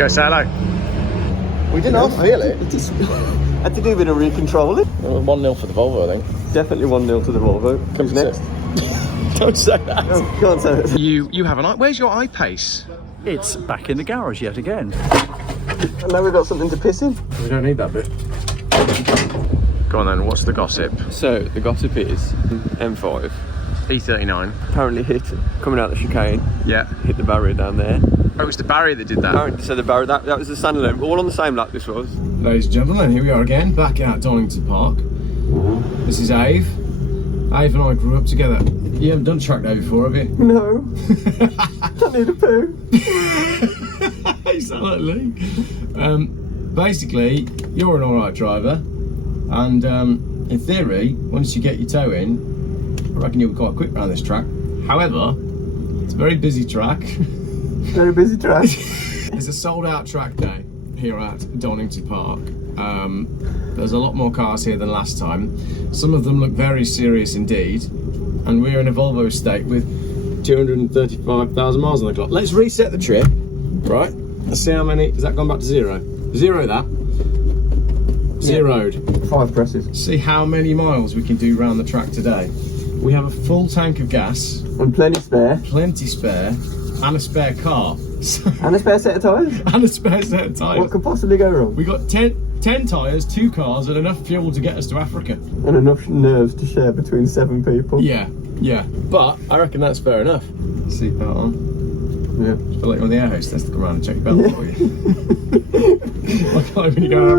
go say hello. We didn't half feel it. Had to do a bit of recontrolling. 1-0 for the Volvo, I think. Definitely 1-0 to the Volvo. Comes next. Don't say that. No, can't say that. You have an where's your iPace? It's back in the garage yet again. And now we've got something to piss in. We don't need that bit. Go on then, what's the gossip? So the gossip is M5 E39. apparently hit coming out the chicane. Yeah. Hit the barrier down there. Oh, it was the barrier that did that. Apparently, so the barrier that was the standalone, all on the same lap. This was. Ladies and gentlemen, here we are again, back at Donington Park. This is Ave. Ave and I grew up together. You haven't done track day before, have you? No. I need a poo. You sound like Lee. Basically, you're an alright driver, and in theory, once you get your toe in, I reckon you'll be quite quick around this track. However, it's a very busy track. Very busy track. It's a sold out track day here at Donington Park. There's a lot more cars here than last time. Some of them look very serious indeed, and we're in a Volvo estate with 235,000 miles on the clock. Let's reset the trip, right? Let's see how many. Has that gone back to zero? Zero that. Zeroed. 5 presses. See how many miles we can do round the track today. We have a full tank of gas. And plenty spare. Plenty spare. And a spare car. And a spare set of tyres. And a spare set of tyres. What could possibly go wrong? We got 10 tyres, 2 cars, and enough fuel to get us to Africa. And enough nerves to share between 7 people. Yeah. But I reckon that's fair enough. Seatbelt on. Yeah. Just feel like you're on the air hostess to come around and check your belt for you. It's like when you go on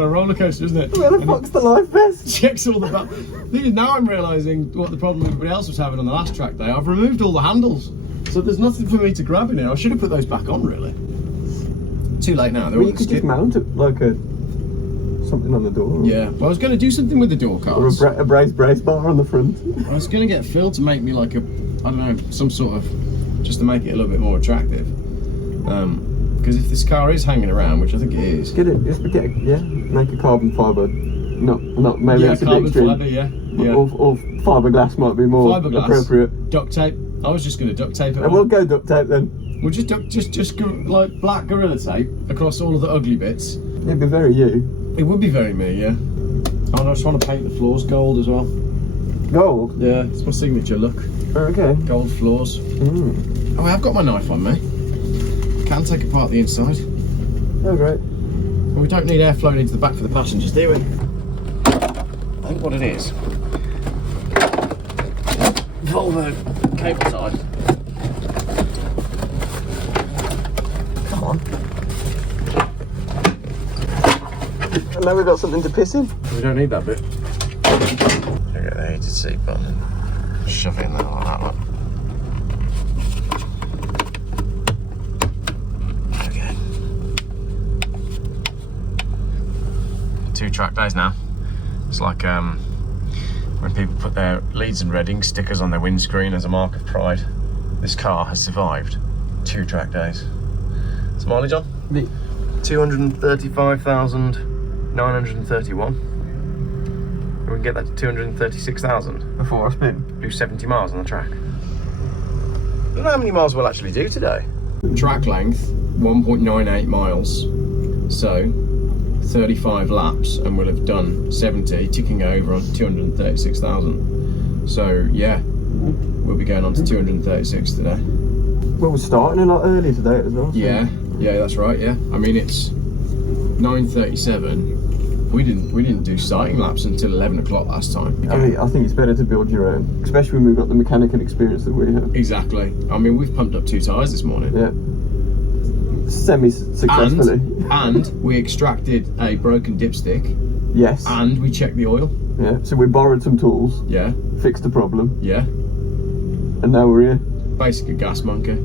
a roller coaster, isn't it? Where the fuck's the life vest? Checks all the belt. Now I'm realising what the problem everybody else was having on the last track day. I've removed all the handles. So there's nothing for me to grab in here. I should have put those back on, really. Too late now. Well, you could just mount it like something on the door. Yeah, well, I was going to do something with the door cards. Or a brace bar on the front. I was going to get Phil to make me like I don't know, some sort of, just to make it a little bit more attractive. Because if this car is hanging around, which I think it is. Make a carbon fibre. Not maybe Yeah, that's a bit carbon extreme. fibre, yeah. Or fiberglass might be more appropriate. Duct tape. I was just going to duct tape it on. We'll go duct tape then. We'll just like black Gorilla Tape across all of the ugly bits. It'd be very you. It would be very me, yeah. Oh, I just want to paint the floors gold as well. Gold? Yeah, it's my signature look. Okay. Gold floors. Oh, I've got my knife on me. Can take apart the inside. Oh, great. Well, we don't need air flowing into the back for the passengers, do we? I think what it is. Volvo cable tie. Come on. And now we've got something to piss in. We don't need that bit. Get the heated seat button and shove it in there like that one. Okay. 2 track days now. It's like when people put their Leeds and Reading stickers on their windscreen as a mark of pride. This car has survived 2 track days. What's the mileage on? 235,931. We can get that to 236,000 Before I spin. do 70 miles on the track. I don't know how many miles we'll actually do today. Track length 1.98 miles, so 35 laps, and we'll have done 70, ticking over on 236,000. So yeah, we'll be going on to 236 today. Well, we're starting a lot earlier today as well. So. Yeah, that's right. Yeah, I mean it's 9:37. We didn't do sighting laps until 11 o'clock last time. I think it's better to build your own, especially when we've got the mechanical experience that we have. Exactly. I mean, we've pumped up 2 tyres this morning. Yeah. Semi-successfully. And we extracted a broken dipstick. Yes. And we checked the oil. Yeah. So we borrowed some tools. Yeah. Fixed the problem. Yeah. And now we're here. Basically a gas monkey.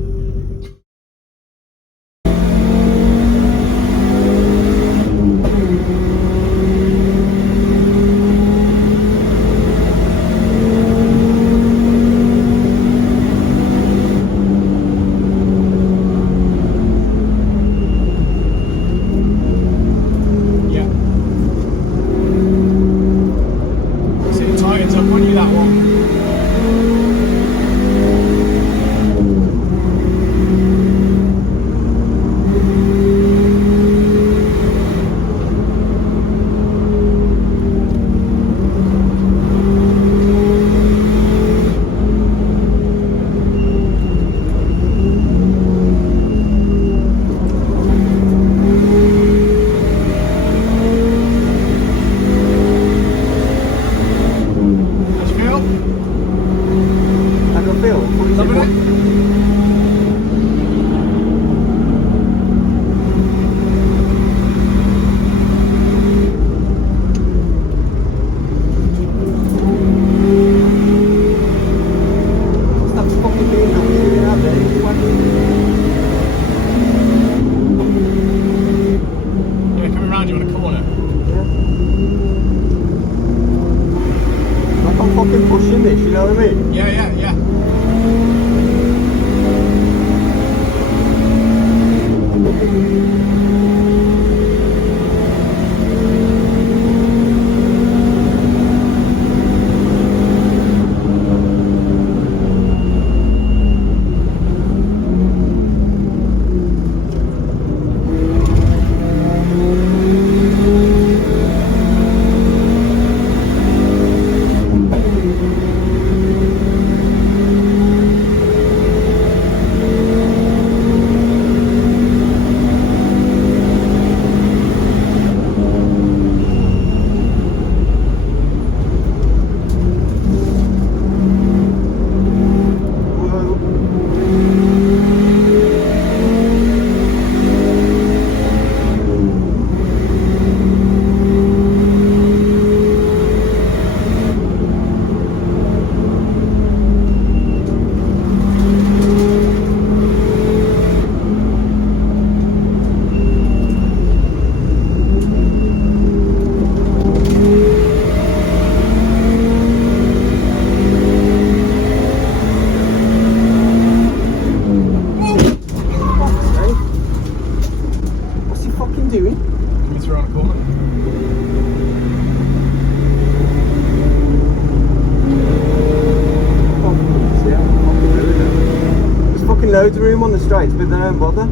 loads of room on the straights, but they don't bother.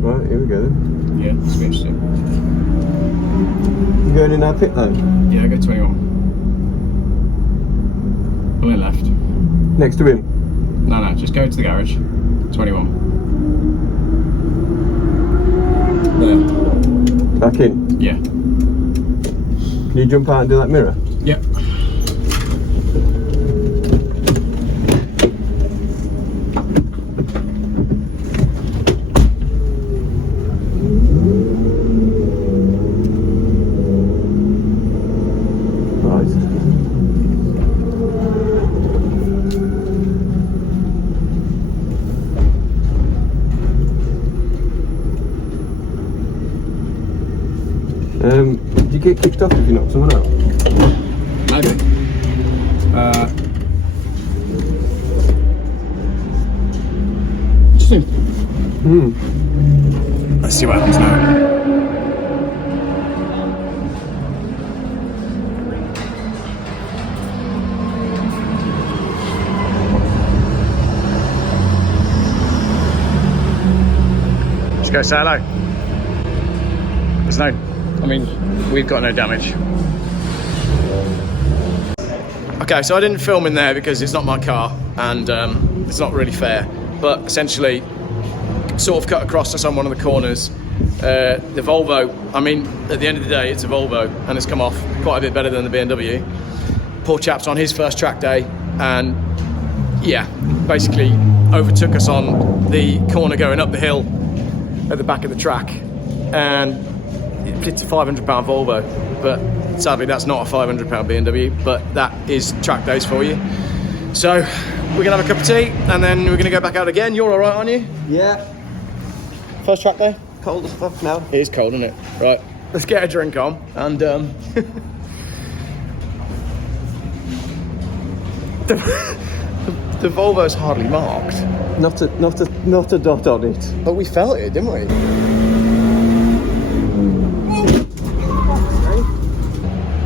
Right, here we go then. Yeah, it's interesting. You going in our pit though? Yeah, go 21. Pull in left. Next to him? No, just go to the garage. 21. There. Back in? Yeah. Can you jump out and do that mirror? Yep. Do you get kicked off if you knock someone out? Maybe. Interesting. Let's see what happens now. Just go say hello. There's no, I mean, we've got no damage. Okay, so I didn't film in there because it's not my car and it's not really fair. But essentially, sort of cut across us on one of the corners. The Volvo, I mean, at the end of the day, it's a Volvo and it's come off quite a bit better than the BMW. Poor chap's on his first track day and yeah, basically overtook us on the corner going up the hill at the back of the track. And it's a £500 Volvo, but sadly that's not a £500 BMW, but that is track days for you. So we're gonna have a cup of tea and then we're gonna go back out again. You're all right, aren't you? Yeah. First track day? Cold as fuck now. It is cold, isn't it? Right, let's get a drink on and the Volvo's hardly marked. Not a dot on it. But we felt it, didn't we?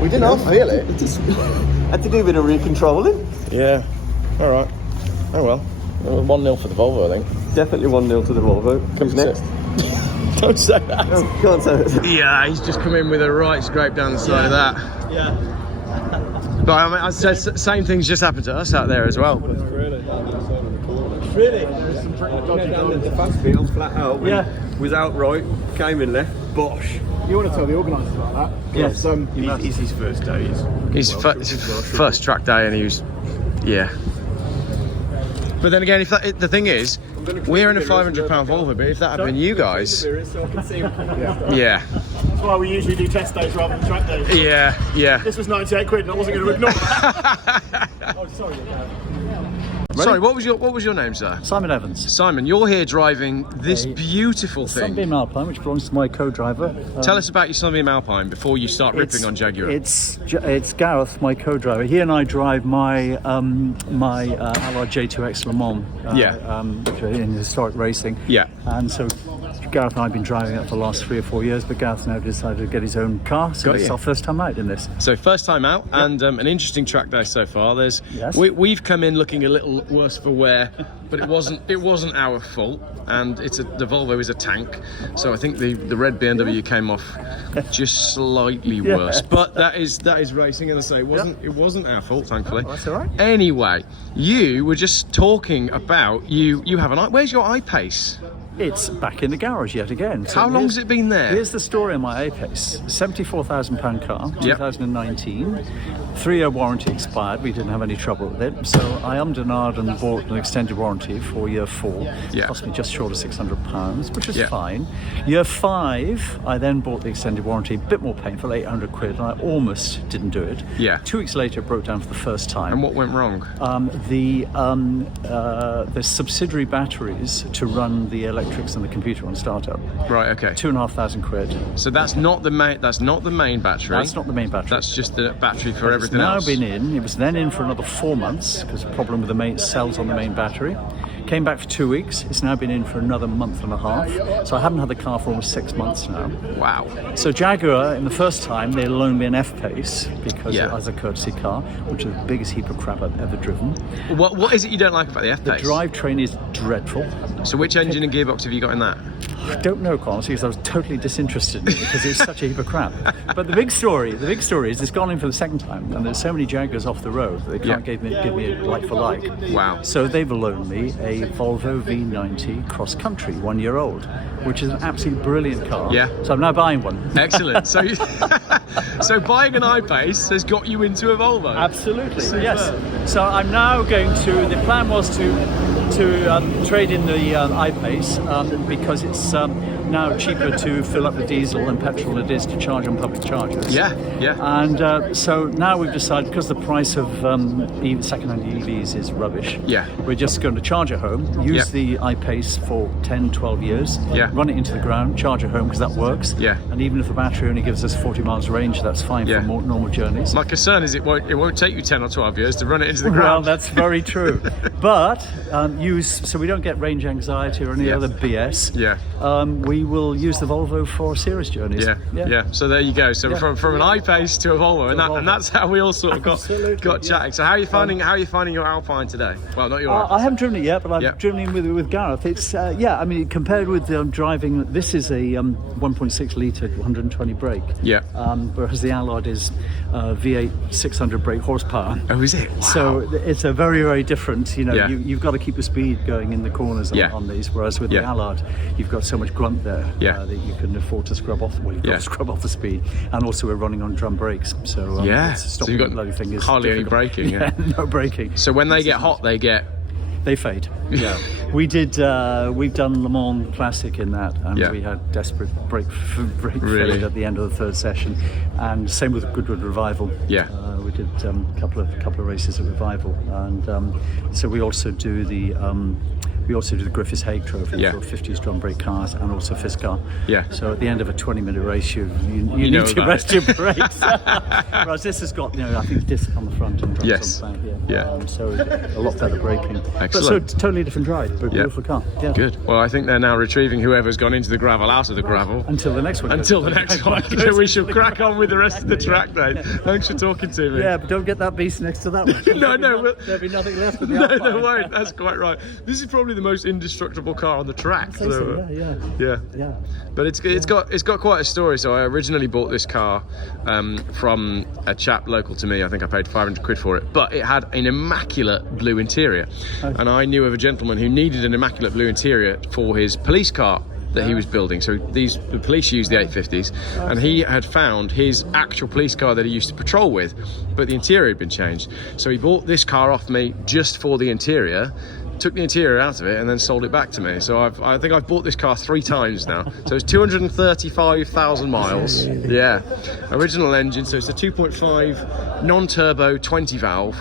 We did not feel it. It just had to do a bit of recontrolling. Yeah. All right. Oh well. 1-0 for the Volvo, I think. Definitely 1-0 to the Volvo. Comes next. Don't say that. Oh, can't say it. Yeah, he's just come in with a right scrape down the side of that. Yeah. But I mean, I said same things just happened to us out there as well. Really? There's some pretty dodgy the fast field, flat out. Yeah. Was out right, came in left, bosh. You want to tell the organisers about that? Yes. It's his first day. His first track day, and he was, yeah. But then again, if that, the thing is, we're in a £500 Volvo, but if that had been you guys, yeah. That's why we usually do test days rather than track days. Yeah. This was 98 quid and I wasn't going to ignore that. Oh, sorry. Sorry, what was your name, sir? Simon Evans. Simon, you're here driving this beautiful thing. Sunbeam Alpine, which belongs to my co-driver. Tell us about your Sunbeam Alpine before you start ripping on Jaguar. It's Gareth, my co-driver. He and I drive my Allard J2X Le Mans. Which are in historic racing. Yeah. And so Gareth and I have been driving it for the last 3 or 4 years, but Gareth now decided to get his own car, so it's our first time out in this. So first time out, and an interesting track day so far. Yes. We've come in looking a little worse for wear, but it wasn't our fault, and the Volvo is a tank, so I think the red BMW came off just slightly worse. But that is racing, and I say it wasn't our fault, thankfully. That's all right. Anyway, you were just talking about you have where's your iPace? It's back in the garage yet again. So how long has it been there? Here's the story on my iPace. £74,000 car, 2019. 3-year warranty expired. We didn't have any trouble with it. So I ummed and ahed and bought an extended warranty for year 4. Yeah. Cost me just short of £600, which was fine. Year 5, I then bought the extended warranty, a bit more painful, £800, and I almost didn't do it. Yeah. 2 weeks later, it broke down for the first time. And what went wrong? The subsidiary batteries to run the electrics and the computer on startup. Right. Okay. £2,500. So that's not the main. That's not the main battery. That's not the main battery. That's just the battery for everything now else. Been in. It was then in for another 4 months because of a problem with the main cells on the main battery. Came back for 2 weeks. It's now been in for another month and a half. So I haven't had the car for almost 6 months now. Wow. So Jaguar, in the first time, they loaned me an F-Pace because as a courtesy car, which is the biggest heap of crap I've ever driven. What is it you don't like about the The F-Pace? drivetrain is dreadful. So which engine and gearbox have you got in that? I don't know, honestly, because I was totally disinterested in it because it's such a heap of crap. But the big story is it's gone in for the second time, and there's so many Jaguars off the road they can't give me a like for like. Wow. So they've loaned me a Volvo V90 cross country, 1 year old, which is an absolutely brilliant car. Yeah. So I'm now buying one. Excellent. So, so buying an iPace has got you into a Volvo. Absolutely. Yes. So I'm now going to. The plan was to trade in the iPace because it's now cheaper to fill up with diesel and petrol than it is to charge on public chargers. Yeah. And so now we've decided, because the price of second-hand EVs is rubbish, we're just going to charge at home, use the iPace for 10, 12 years, run it into the ground, charge at home because that works. Yeah. And even if the battery only gives us 40 miles range, that's fine for more normal journeys. My concern is it won't take you 10 or 12 years to run it into the ground. Well, that's very true. But so we don't get range anxiety or any other BS. Yeah. We will use the Volvo for serious journeys. Yeah. So there you go. So from an iPace to a Volvo, and that's how we all sort of got chatting. So how are you finding your Alpine today? Well, not your Alpine. I haven't driven it yet, but I've driven in with Gareth. It's I mean, compared with driving, this is a 1.6 litre 120 brake. Yeah. Whereas the Allard is V8 600 brake horsepower. Oh, is it? Wow. So it's a very, very different. You've got to keep the speed going in the corners on these. Whereas with the Allard, you've got so much grunt there that you can afford to scrub off. Well, you've got to scrub off the speed, and also we're running on drum brakes. So so you've got the bloody thing is hardly difficult. any braking. Yeah. No braking. So when they get hot, they fade. Yeah. We've done Le Mans Classic in that, and we had desperate brake fade at the end of the third session, and same with Goodwood Revival. We did a couple of races at Revival, and so we also do the Griffiths Hague Trophy for 50s drum brake cars and also Fisker. So at the end of a 20-minute race, you need to rest your brakes. Whereas this has got, I think, disc on the front and drums on the back. So a lot better braking. Excellent. But so totally different drive, but beautiful car. Yeah. Good. Well, I think they're now retrieving whoever's gone into the gravel out of the gravel. Until the next one. So we shall crack on with the rest of the track day. Thanks for talking to me. Yeah, but don't get that beast next to that one. There'll be nothing left of the Alpine. No, there won't. That's quite right. This is probably the most indestructible car on the track. Yeah. But it's got quite a story. So I originally bought this car from a chap local to me. I think I paid 500 quid for it, but it had an immaculate blue interior, and I knew of a gentleman who needed an immaculate blue interior for his police car that he was building. So the police use the 850s, and he had found his actual police car that he used to patrol with, but the interior had been changed. So he bought this car off me just for the interior, took the interior out of it, and then sold it back to me. So I think I've bought this car 3 times now. So it's 235,000 miles. Yeah. Original engine, so it's a 2.5 non-turbo 20 valve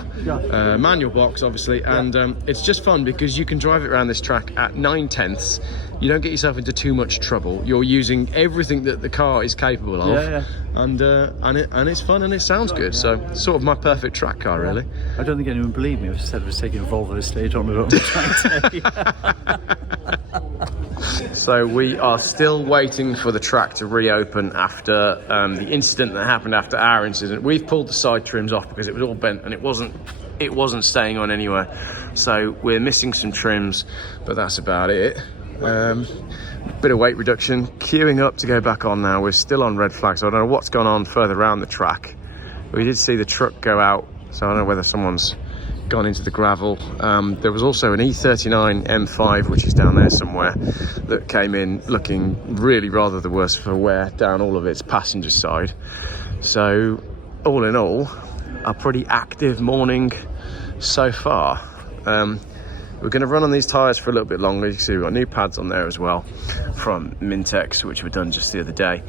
manual box, obviously, and it's just fun because you can drive it around this track at 9/10. You don't get yourself into too much trouble. You're using everything that the car is capable of, and it's fun and it sounds good. So it's sort of my perfect track car, really. I don't think anyone believed me if I said I was taking a Volvo stage on the track day. So we are still waiting for the track to reopen after the incident that happened after our incident. We've pulled the side trims off because it was all bent and it wasn't staying on anywhere. So we're missing some trims, but that's about it. Bit of weight reduction, queuing up to go back on now. We're still on red flag, so I don't know what's gone on further around the track. We did see the truck go out, so I don't know whether someone's gone into the gravel. There was also an E39 M5, which is down there somewhere, that came in looking really rather the worse for wear down all of its passenger side. So all in all, a pretty active morning so far. We're going to run on these tyres for a little bit longer. You can see we've got new pads on there as well from Mintex, which were done just the other day.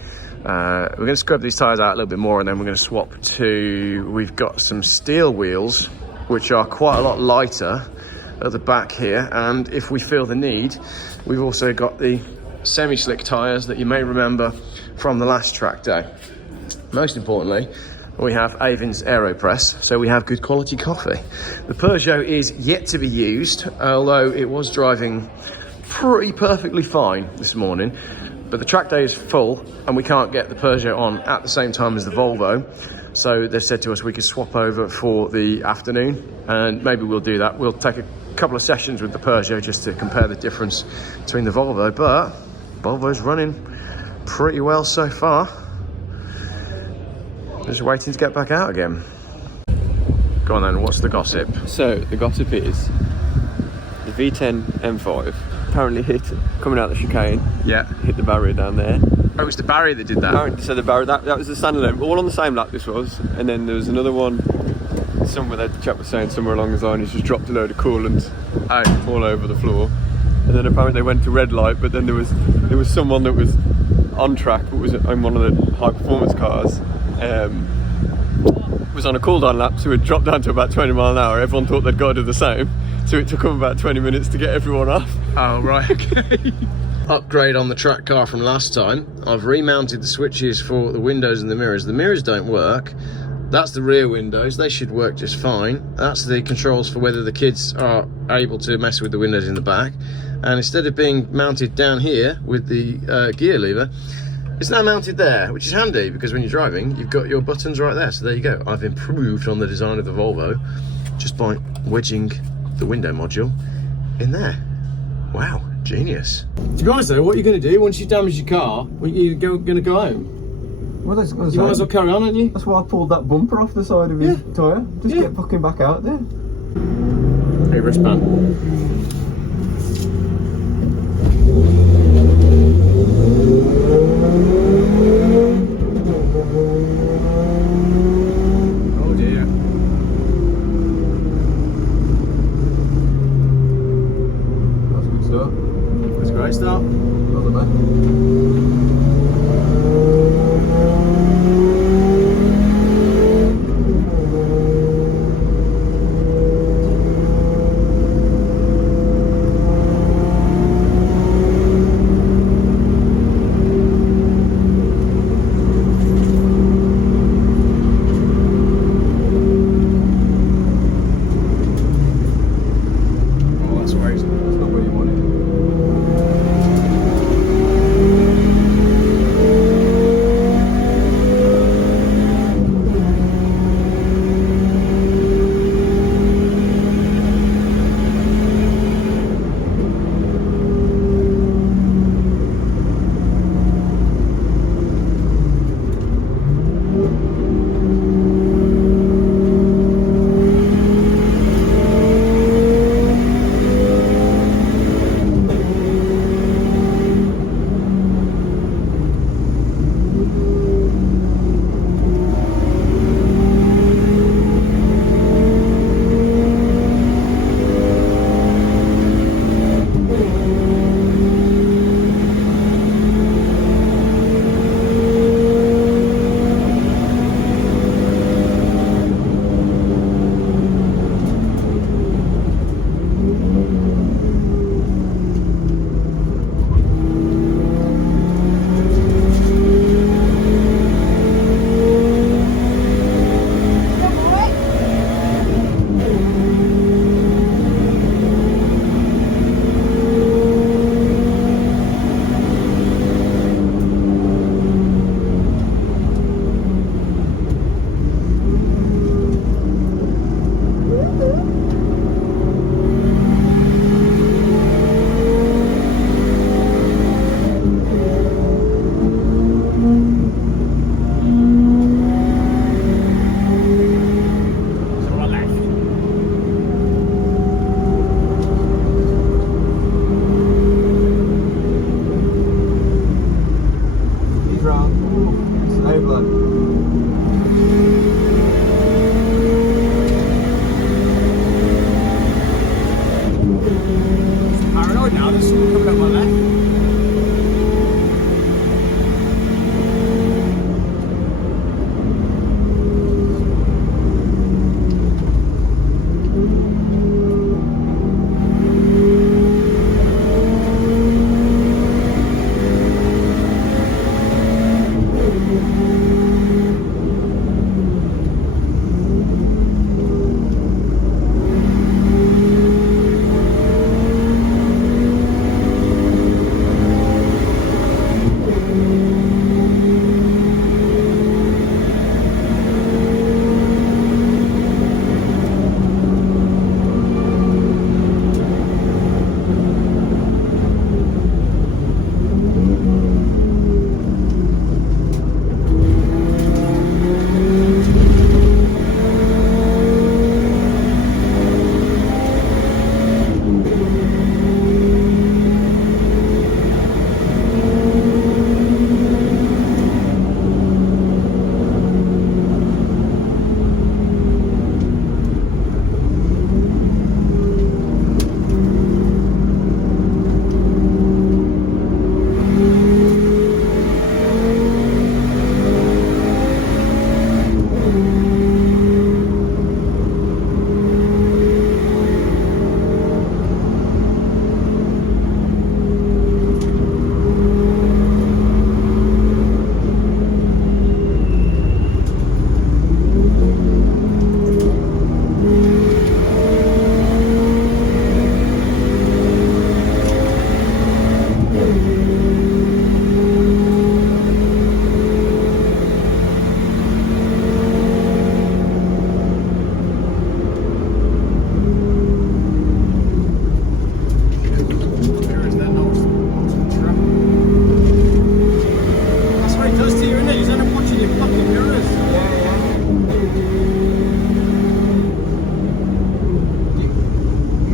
We're going to scrub these tyres out a little bit more, and then we're going to swap to, we've got some steel wheels, which are quite a lot lighter at the back here. And if we feel the need, we've also got the semi-slick tyres that you may remember from the last track day. Most importantly, we have Avon's AeroPress, so we have good quality coffee. The Peugeot is yet to be used, although it was driving pretty perfectly fine this morning, but the track day is full and we can't get the Peugeot on at the same time as the Volvo, so they've said to us we could swap over for the afternoon, and maybe we'll do that. We'll take a couple of sessions with the Peugeot just to compare the difference between the Volvo, but Volvo's running pretty well so far. Just waiting to get back out again. Go on then, what's the gossip? So the gossip is the V10 M5 apparently hit coming out the chicane. Yeah. Hit the barrier down there. Oh, it was the barrier that did that? Apparently, so the barrier, that was the standalone, all on the same lap this was, and then there was another one somewhere that the chap was saying somewhere along the line, he's just dropped a load of coolant all over the floor. And then apparently they went to red light, but then there was someone that was on track, but was in one of the high performance cars, was on a cool down lap, so it dropped down to about 20 mile an hour. Everyone thought they'd got to do the same, so it took them about 20 minutes to get everyone off. Oh, right, okay. Upgrade on the track car from last time. I've remounted the switches for the windows and the mirrors. The mirrors don't work. That's the rear windows, they should work just fine. That's the controls for whether the kids are able to mess with the windows in the back. And instead of being mounted down here with the gear lever, it's now mounted there, which is handy because when you're driving, you've got your buttons right there. So there you go. I've improved on the design of the Volvo just by wedging the window module in there. Wow, genius. To be honest though, what are you going to do once you damage your car? You're going to go home? Well, that's You might as well carry on, aren't you? That's why I pulled that bumper off the side of his tyre. Just get fucking back out there. Hey, wristband. Oh dear. That's a good start. That's a great start. Not the bad.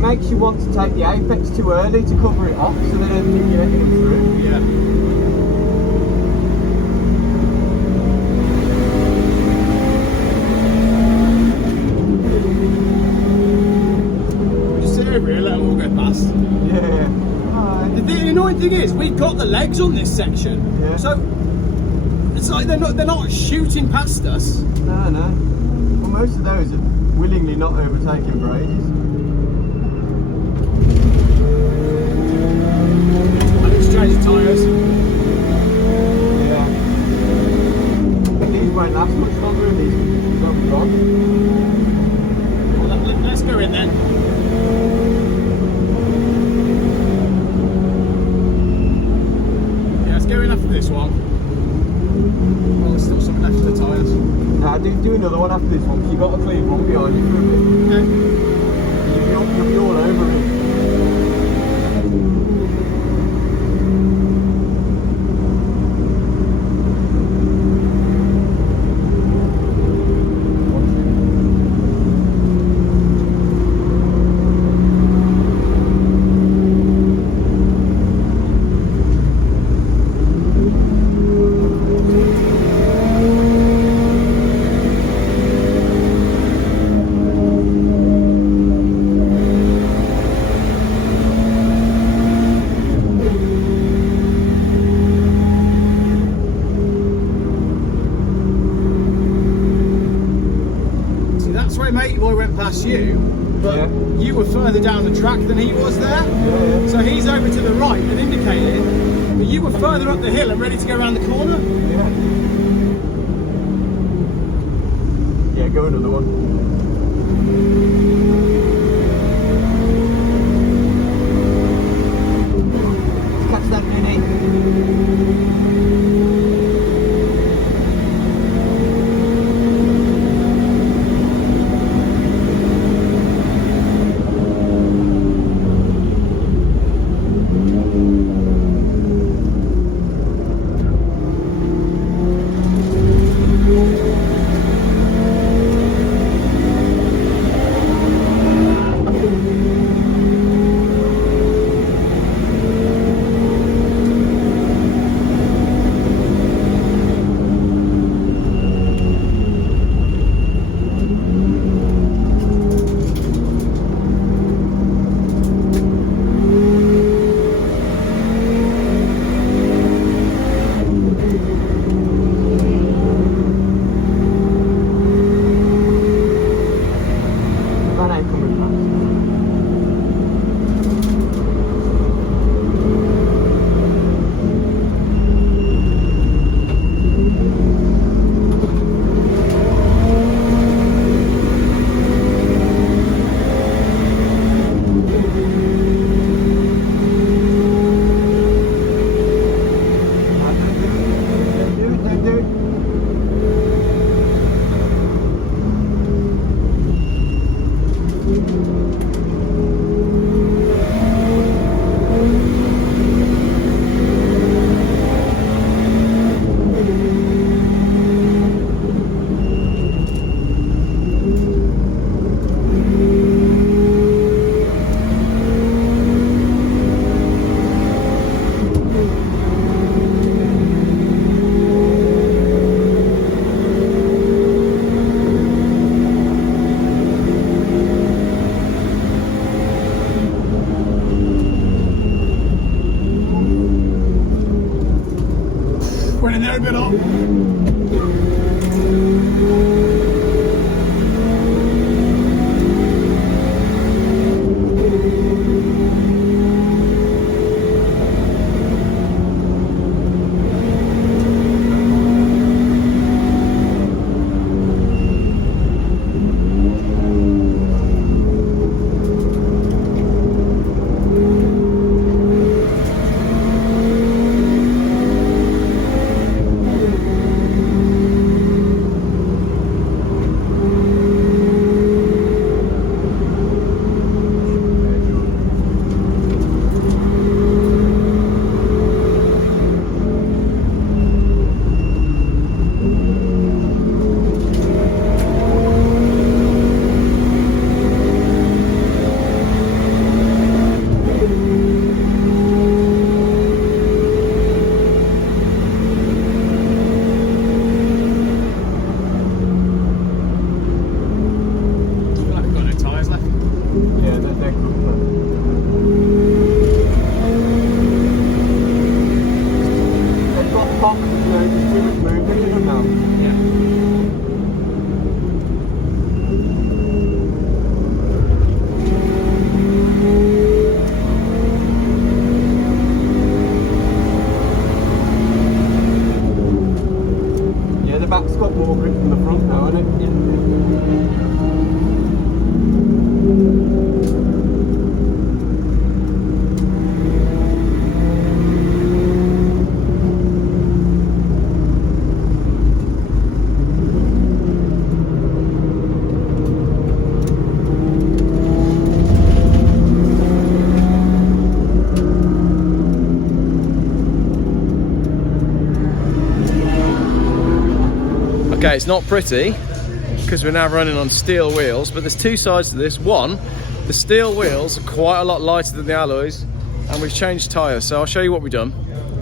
makes you want to take the apex too early to cover it off, so they don't think you're getting through. Yeah. We just sit over here, let them all go past. Yeah. The annoying thing is, we've got the legs on this section, Yeah. so it's like they're not shooting past us. No. Well, most of those are willingly not overtaking Brady's. I need to change the tyres. Yeah. These won't last much longer if these don't be gone. Well, let's go in then. Yeah, let's go in after this one. Well, there's still something left of the tyres. Nah, do another one after this one, because you've got to clean one behind you for a bit. Okay. You'll be all over it. Matey boy went past you, but Yeah. you were further down the track than he was there. Yeah. So he's over to the right and indicating, but you were further up the hill and ready to go around the corner. Yeah, go another one. Catch that mini. Went in there a bit up. Okay, it's not pretty because we're now running on steel wheels, but there's two sides to this. One, the steel wheels are quite a lot lighter than the alloys, and we've changed tyres, so I'll show you what we've done.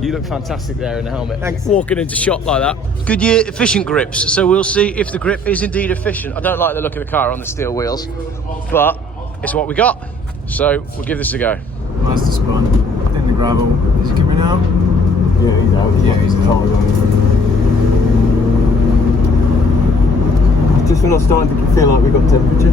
You look fantastic there in the helmet. Thanks. Walking into shot like that. Goodyear efficient grips, so we'll see if the grip is indeed efficient. I don't like the look of the car on the steel wheels, but it's what we got, so we'll give this a go. Nice to spun in the gravel. Is it coming out? Yeah, he's out. Yeah, he's out. Just we're not starting to feel like we've got temperature.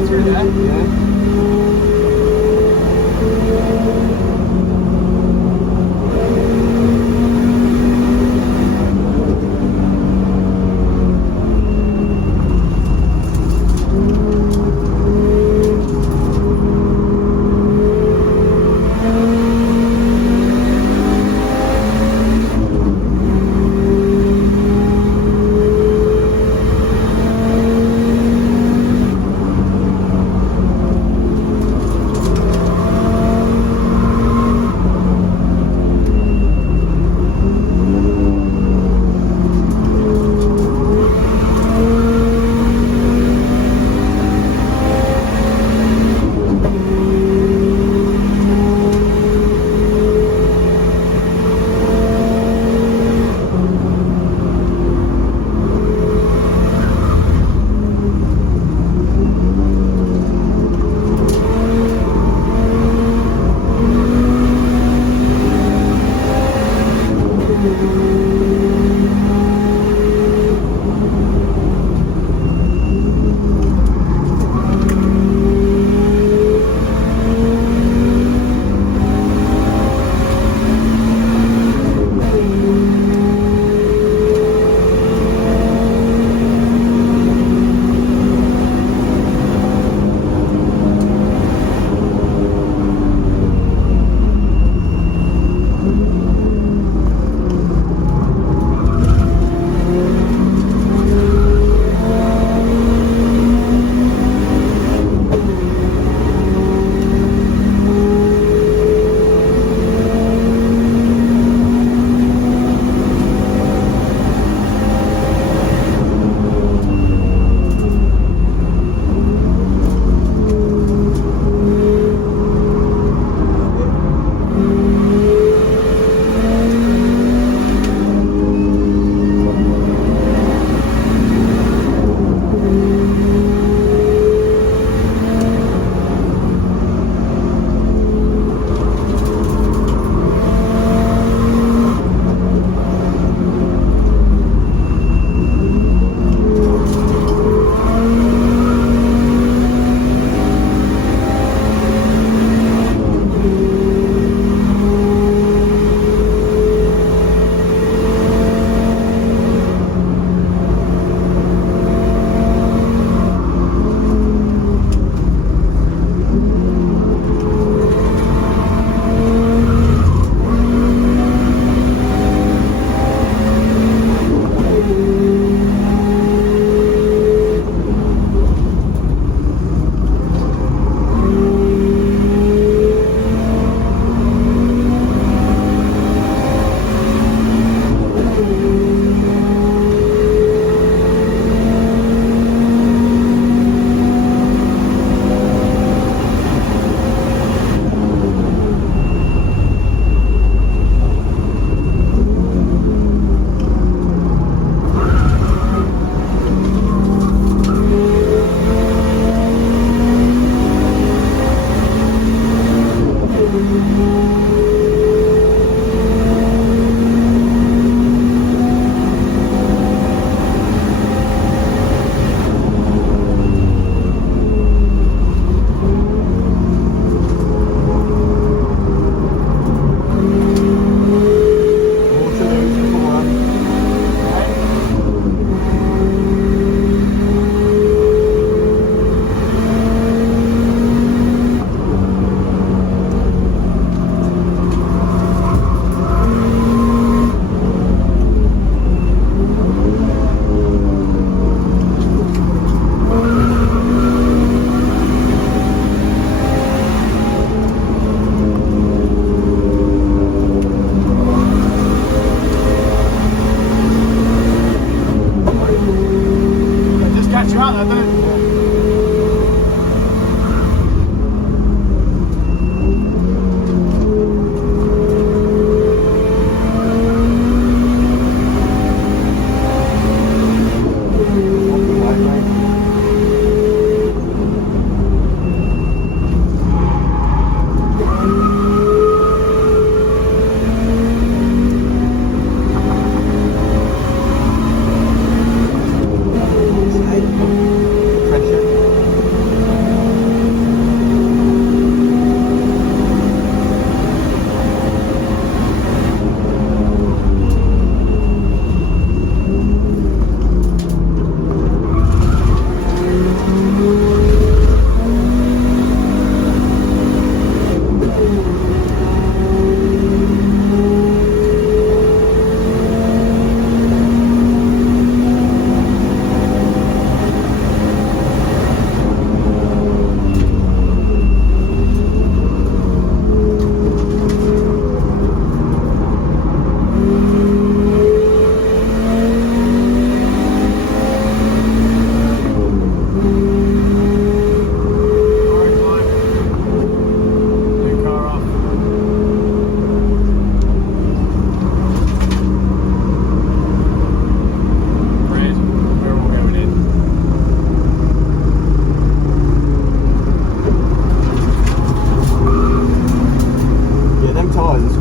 got through there. Yeah.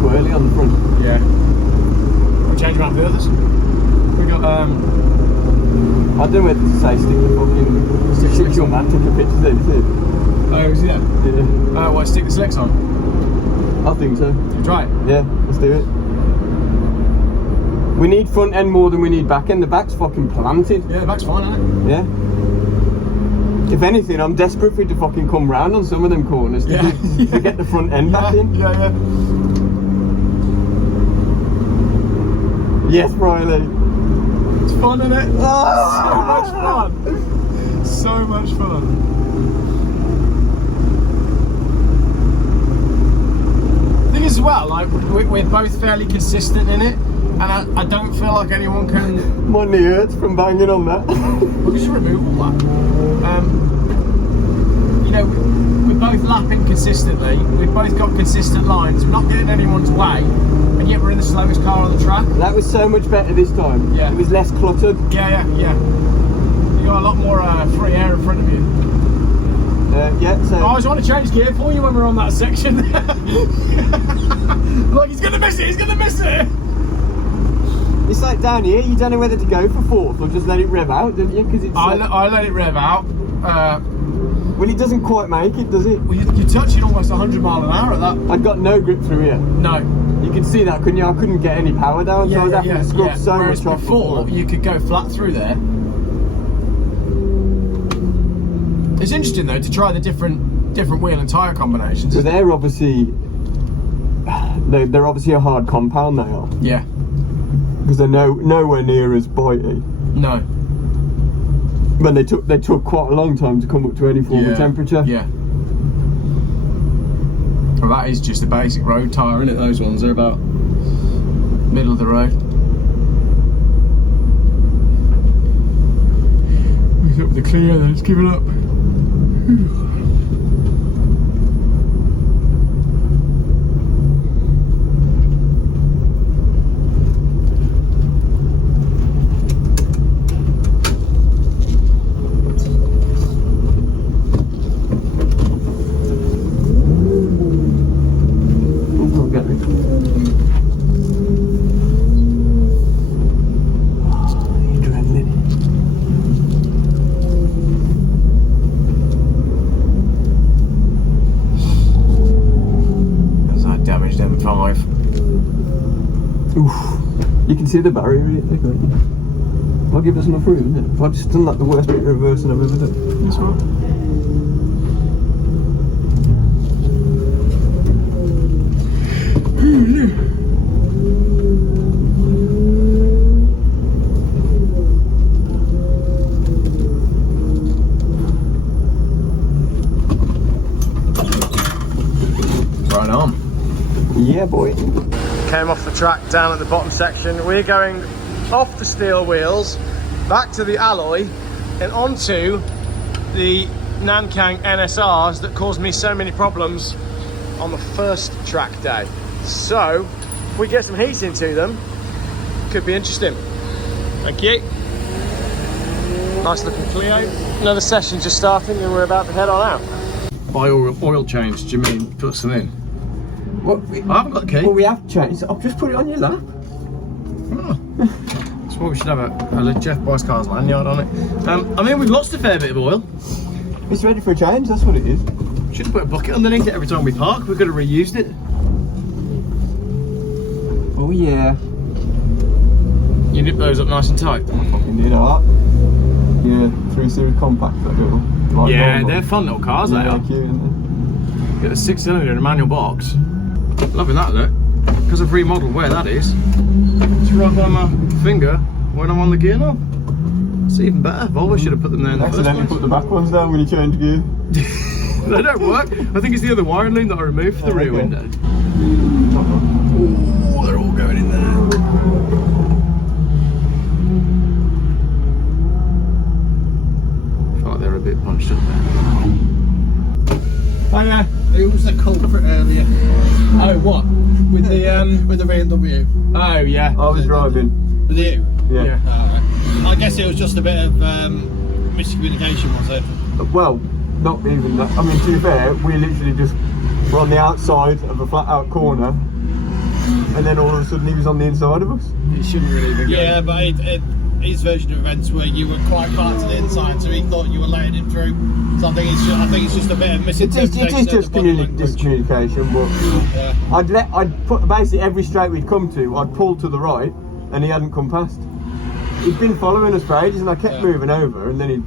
twirly on the front. Yeah. We'll change around the others. We got I don't know whether to say stick the fucking stick your man, take a picture then, is it? Oh, is it? Yeah. What, stick the slicks on? I think so. Try it. Yeah, let's do it. We need front end more than we need back end. The back's fucking planted. Yeah, the back's fine, isn't it? Yeah. If anything, I'm desperate for it to fucking come round on some of them corners to, to get the front end back in. Yeah. Yes, Riley. It's fun, isn't it? Oh! So much fun. Thing is, as well, like we're both fairly consistent in it, and I don't feel like anyone can. My knee hurts from banging on that. We should remove all that. You know, we're both lapping consistently. We've both got consistent lines. We're not getting anyone's way, and yet we're in the slowest car on the track. That was so much better this time. Yeah. It was less cluttered. Yeah. You got a lot more free air in front of you. Yeah, so... I was trying to change gear for you when we were on that section. Like, he's gonna miss it. It's like down here, you don't know whether to go for fourth or just let it rev out, don't you? Because it's. I let it rev out. Well, it doesn't quite make it, does it? Well, you're touching almost 100 mile an hour at that. I got no grip through here. No. You can see that, couldn't you? I couldn't get any power down, so I was having to scrub so Whereas much off. before, you could go flat through there. It's interesting though to try the different wheel and tyre combinations. But they're obviously a hard compound, they are. Yeah. Because they're nowhere near as bitey. No. But they took quite a long time to come up to any form of temperature. Yeah. Well, that is just a basic road tyre, isn't it? Those ones, they're about middle of the road. Look up the clear then, let's give it up. You can see the barrier in it. I'll give us enough room, isn't it? If I've just done like the worst bit of reversing I've ever done. That's right. Right on. Yeah, boy. Came off the track down at the bottom section. We're going off the steel wheels, back to the alloy, and onto the Nankang NSRs that caused me so many problems on the first track day. So, if we get some heat into them, could be interesting. Thank you. Nice looking Clio. Another session just starting and we're about to head on out. By oil change, do you mean put some in? What? I haven't got the key. Well, we have changed. I'll just put it on your lap. Oh. That's why we should have a Geoff Buys Cars lanyard on it. I mean, we've lost a fair bit of oil. It's ready for a change, that's what it is. Should have put a bucket underneath it every time we park. We could have reused it. Oh yeah. You nip those up nice and tight. I fucking did that. Yeah, 3 Series compact, that little. Like yeah, normal. they're fun little cars, they Yeah, are. cute, isn't Get a 6-cylinder in a manual box. Loving that look. Because I've remodeled where that is. It's right by my finger when I'm on the gear knob. It's even better. Volvo should have put them there in the first accidentally place. put the back ones down when you change gear. They don't work. I think it's the other wiring loom that I removed for the rear window. Oh, they're all going in there. I feel like they're a bit punched up there. Oh yeah. Who was the culprit earlier? Oh, what? With the With the BMW? Oh yeah. I was driving. With you? Yeah. Alright. I guess it was just a bit of miscommunication, was it? Well, not even that. I mean, to be fair, we literally just were on the outside of a flat out corner and then all of a sudden he was on the inside of us. It shouldn't really be. Yeah, but his version of events where you were quite far to the inside, so he thought you were letting him through. So I think it's just a bit of misinterpretation. It is just miscommunication, but Yeah. I'd put basically every straight we'd come to, I'd pull to the right, and he hadn't come past. He'd been following us for ages, and I kept moving over, and then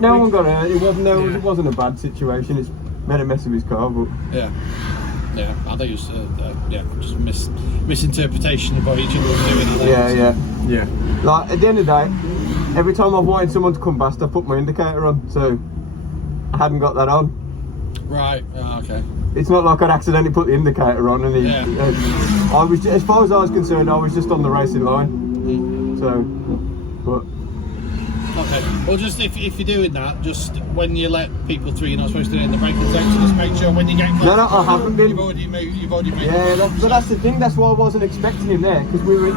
no one got hurt. It wasn't a bad situation. It's made a mess of his car, but Yeah, I think it was just misinterpretation of what each other was doing. Yeah. Like at the end of the day, every time I've wanted someone to come past, I put my indicator on, so I hadn't got that on. Right. Okay. It's not like I'd accidentally put the indicator on, and I was, as far as I was concerned, I was just on the racing line. So, but. Okay. Well, just if you're doing that, just when you let people through, you're not supposed to do it in the braking section. Just make sure when you get close. No, I haven't been. You've already made. Yeah, but that's the thing. That's why I wasn't expecting him there, because we were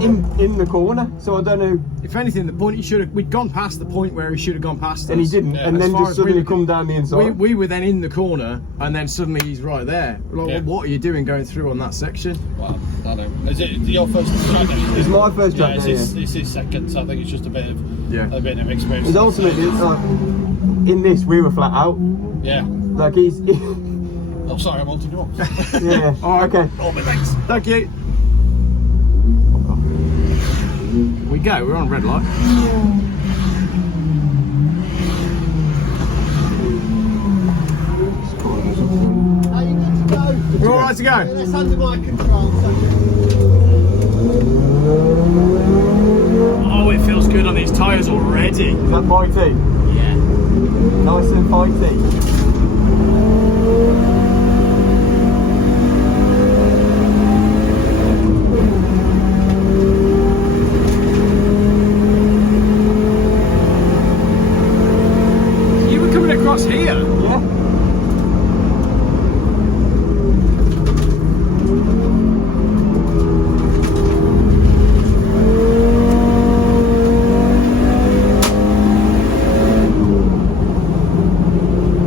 in the corner. So I don't know. If anything, the point we'd gone past the point where he should have gone past us. And he didn't. Yeah. And then As far just as suddenly we come down the inside. We were then in the corner, and then suddenly he's right there. Like, Yeah. what are you doing going through on that section? Well, I don't know. Is it your first track day? It's my first track day, It's his second, so I think it's just a bit of experience. Because ultimately, in this, we were flat out. Yeah. Like he's. Oh, sorry, I'm holding you up. Yeah. All right. Okay. Oh, my legs. Thank you. We go. We're on red light. We're all right to go. That's under my control. Oh, it feels good on these tyres already. Is that fighty? Yeah. Nice and fighty. You were coming across here. Yeah.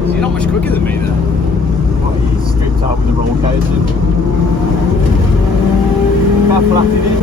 You're not much quicker than me then. Well, he's stripped out with the roll casing. How flat it is.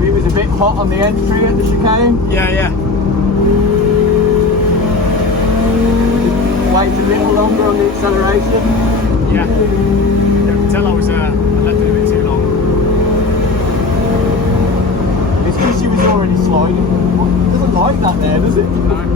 maybe it was a bit hot on the entry at the chicane. Yeah. Wait a little longer on the acceleration. Yeah. You can tell I left it a bit too long. It's because she was already sliding. It doesn't like that there, does it? No.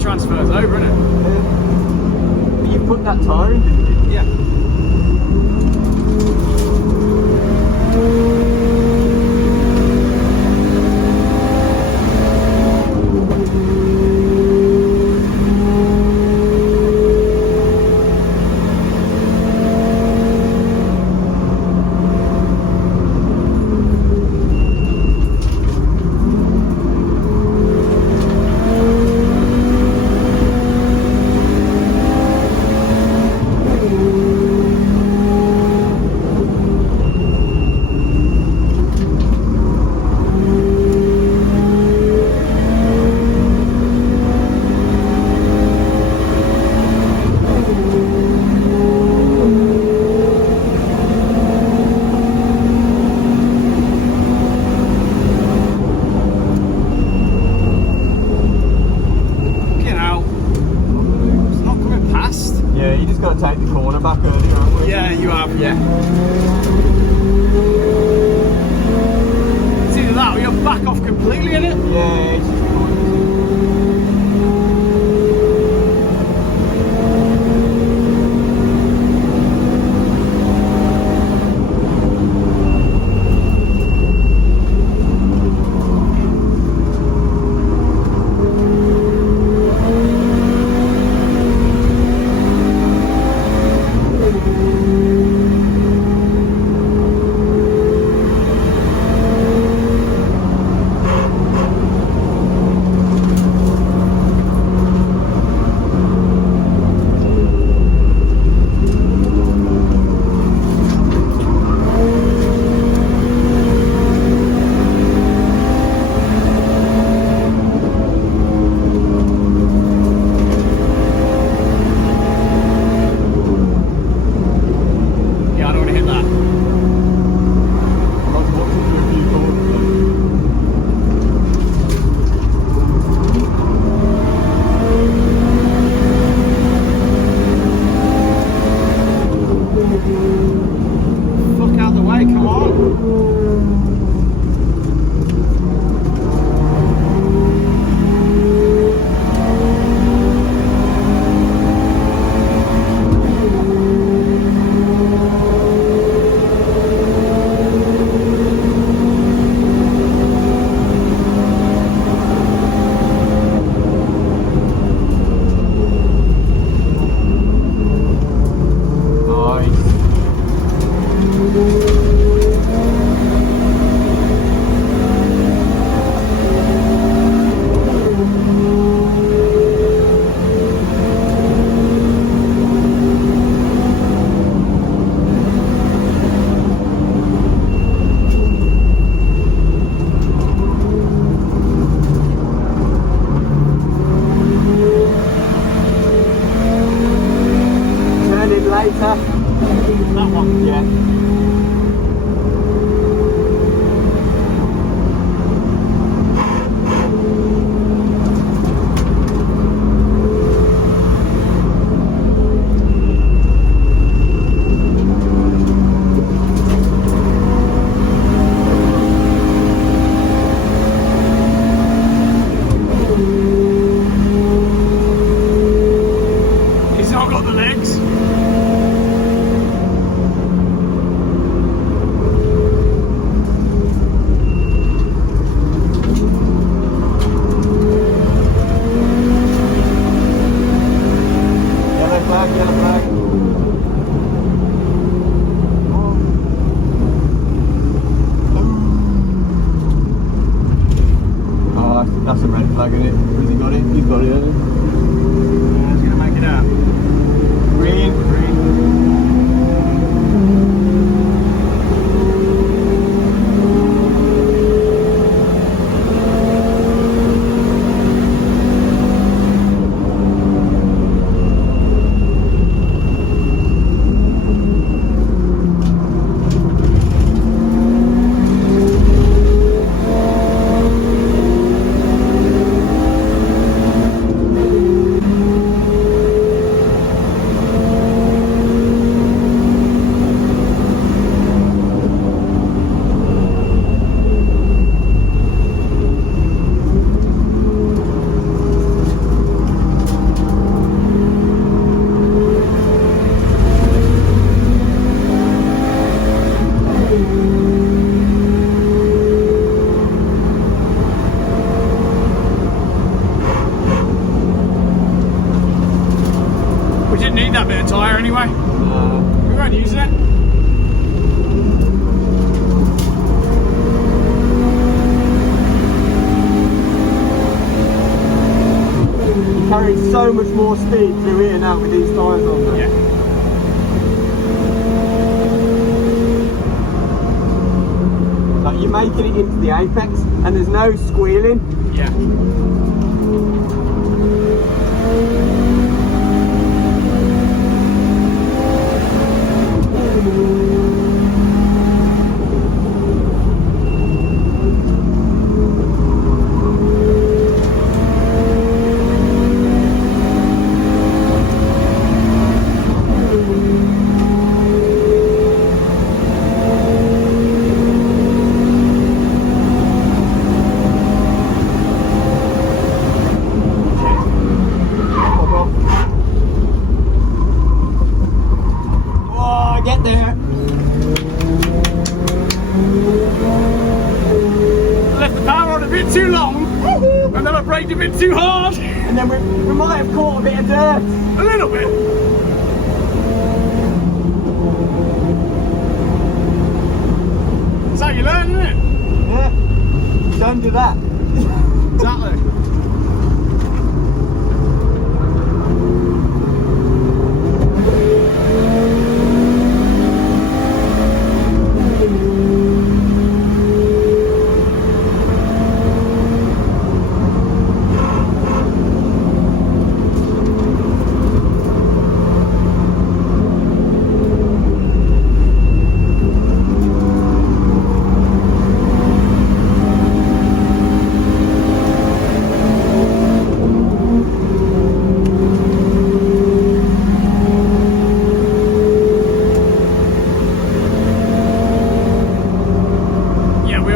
Transfers over, isn't it? You put that tyre in, didn't you? Yeah. Take the corner back earlier, haven't we? Yeah, you have. Yeah. It's either that or you're back off completely in it. Yeah, it's just later. That one? Yeah. He's not got the legs. Yellow flag, yellow flag. Oh, that's a red flag, isn't it? Has he got it? He's got it, hasn't he? Yeah, he's going to make it out. Green. We didn't need that bit of tyre anyway. We won't use it. He carries so much more speed through here now with these tyres on there. Yeah. Like you're making it into the apex and there's no squealing. Yeah. Oh, get there. Left the power on a bit too long, and then I braked a bit too hard. And then we might have caught a bit of dirt. A little bit. That's how you learn, isn't it? Yeah. Don't do that. Exactly.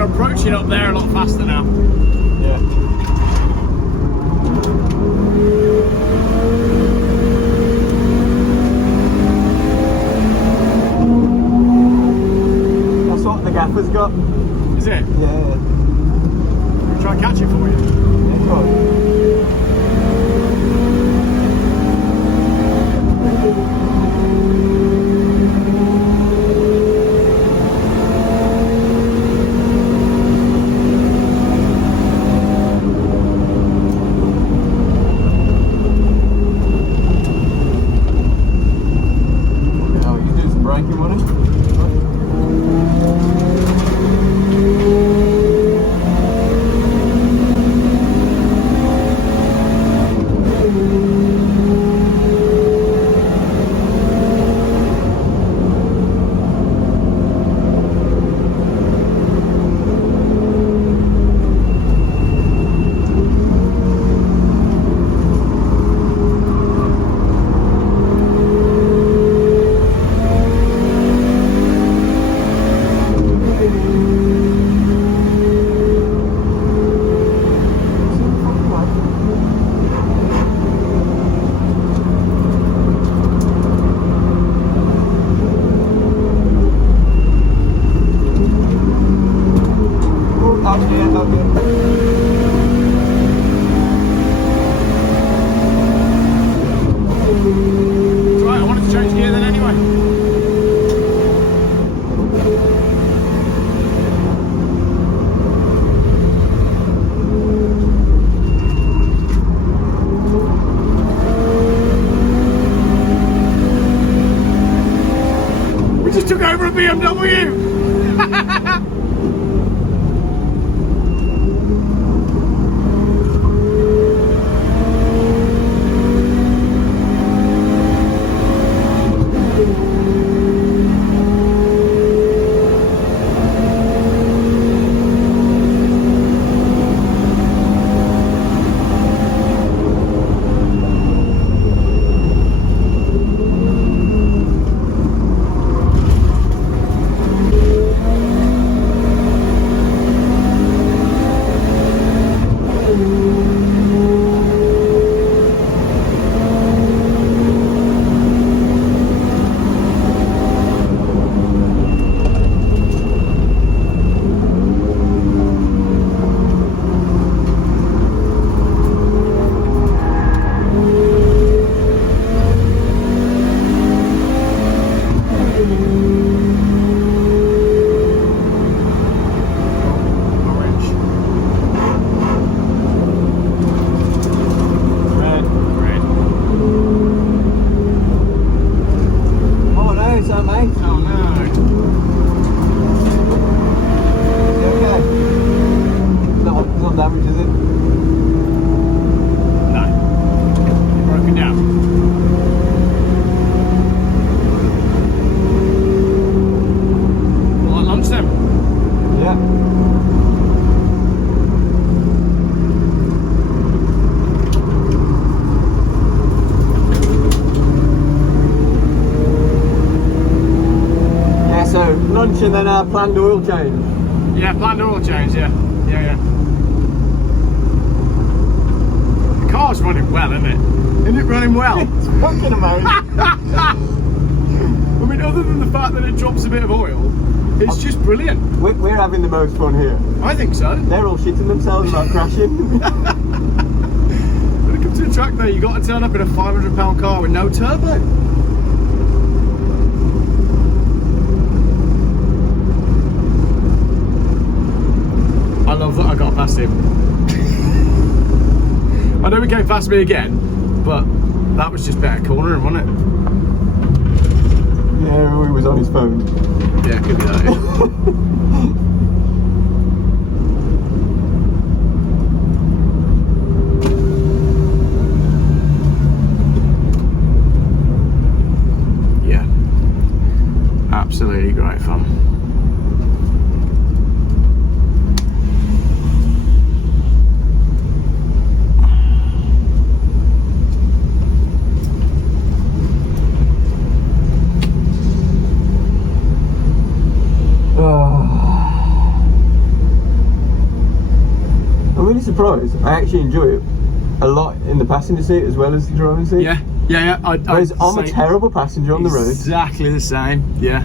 Approaching up there a lot faster now. Yeah. That's what the gaffer's got. Is it? Yeah. We'll try and catch it for you. Yeah, come on. over a BMW. And then planned oil change. Yeah, planned oil change, yeah. Yeah. The car's running well, isn't it? Isn't it running well? It's fucking amazing. I mean, other than the fact that it drops a bit of oil, it's just brilliant. We're having the most fun here. I think so. They're all shitting themselves about crashing. When it comes to a track though, you got to turn up in a £500 car with no turbo. I love that I got past him. I know he came past me again, but that was just better cornering, wasn't it? Yeah, he was on his phone. Yeah, could be that. Yeah. Absolutely great fun. I'm really surprised. I actually enjoy it a lot in the passenger seat as well as the driving seat. Yeah. Whereas I'm a terrible passenger on the road. Exactly the same. Yeah.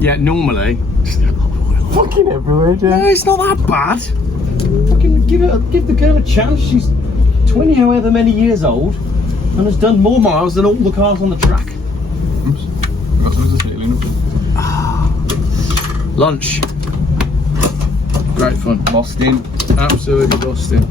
Yeah. Normally. Fucking everywhere, Jack. No, it's not that bad. Fucking give the girl a chance. She's 20 however many years old and has done more miles than all the cars on the track. Oops. Got some of the ceiling up. Lunch. Great fun. Lost in. Absolutely lost in.